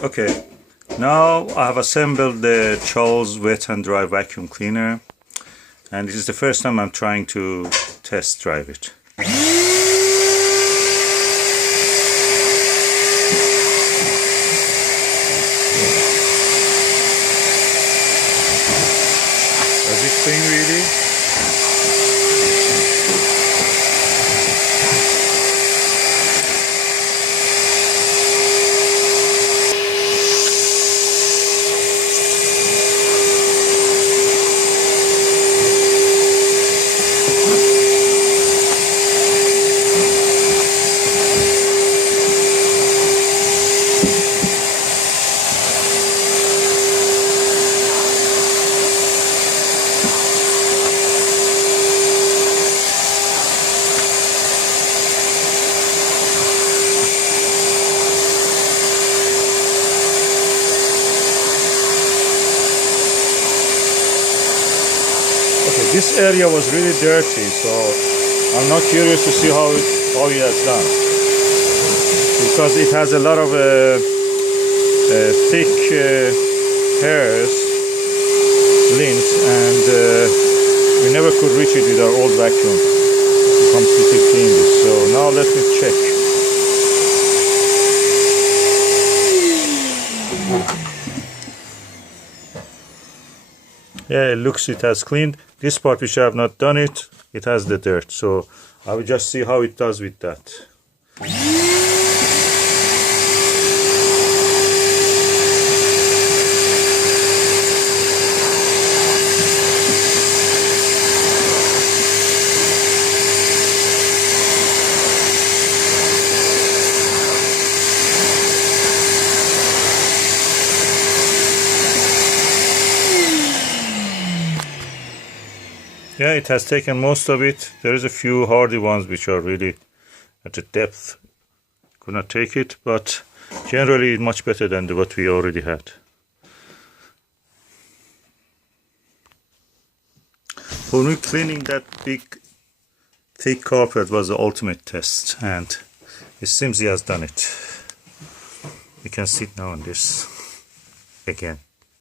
Okay, now I have assembled the Charles wet and dry vacuum cleaner, and this is the first time I'm trying to test drive it. Does it clean really? Okay, this area was really dirty, so I'm not curious to see how he has done, because it has a lot of thick hairs, lint, and we never could reach it with our old vacuum to completely clean this. So now let me check. Yeah, it looks it has cleaned. This part which I have not done it, it has the dirt. So I will just see how it does with that. Yeah, it has taken most of it. There is a few hardy ones which are really at the depth. Could not take it, but generally much better than what we already had. For me, cleaning that big thick carpet was the ultimate test, and it seems he has done it. You can sit now on this again.